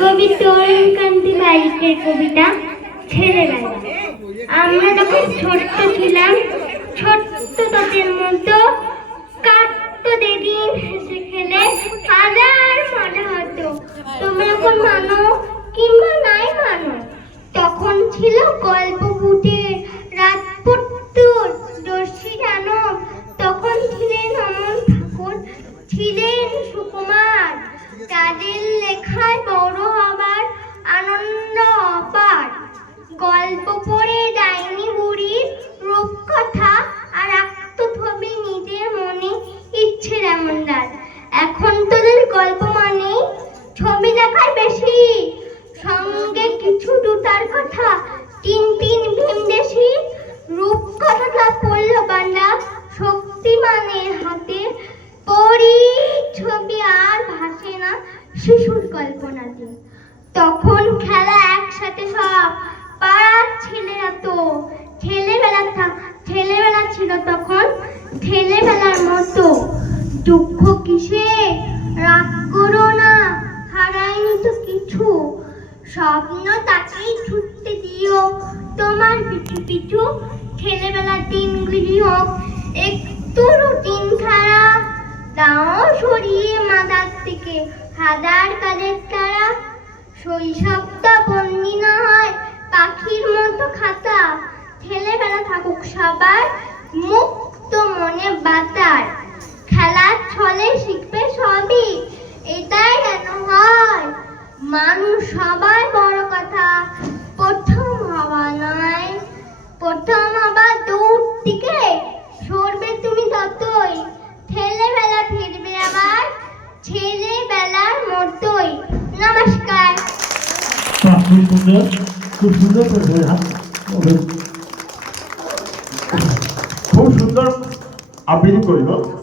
কবি তরুণ কান্তি বারিকের কবিতা ছেলেবেলা। আমরা যখন ছোট্ট ছিলাম, ছোট্ট তাদের মতো কাটতো দিন হেসে খেলে, হাজার মজা হতো। তোমরা এখন মানো কিংবা নাই মানো, তখন ছিল গল্প ফুটে রাত পুত্তুর দর্শী জানো। তখন ছিলেন অমন ঠাকুর, ছিলেন সুকুমার, তাদের লেখায় বড় হবার আনন্দ অপার। গল্প পড়ে ডাইনি বুড়ির রূপকথা আর আঁকতো ছবি নিজের মনে ইচ্ছে এমনদার। এখন তোদের গল্প মানে ছবি দেখার বেশি, সঙ্গে কিছু দুটার কথা, তিন তিন ভিনদেশি। রূপকথাটা পড়ল বান্দা শক্তিমানের হাতে, পরি ছবি আর ভাসে না শিশুর কল্পনাতে। তখন খেলা একসাথে সব পাড়ার ছেলেরা, তো ছেলেবেলা ছিল তখন ছেলেবেলার মতো। দুঃখ কিসে, রাগ করো না, হারায়নি তো কিছু। স্বপ্ন তাকেই ছুটতে দিও তোমার পিছু পিছু। ছেলেবেলার দিনগুলি হোক একটু রুটিন ছাড়া, দাও সরিয়ে মাথার থেকে হাজার কাজের তারা। শৈশবটা বন্দি না হয় পাখির মতো খাতা, ছেলেবেলা থাকুক সবার মুক্ত মনে বাতার। খেলার ছলে শিখবে সবই, এটাই যেন হয় মানুষ সবাই বড় কথা প্রথম হওয়া নয়। প্রথম হবার দূর দিকে সরবে তুমি যতই, ছেলেবেলা ফিরবে আবার ছেলেবেলার মতোই। নমস্কার। খুব সুন্দর, খুব সুন্দর খুব সুন্দর আবৃত্তি করিল।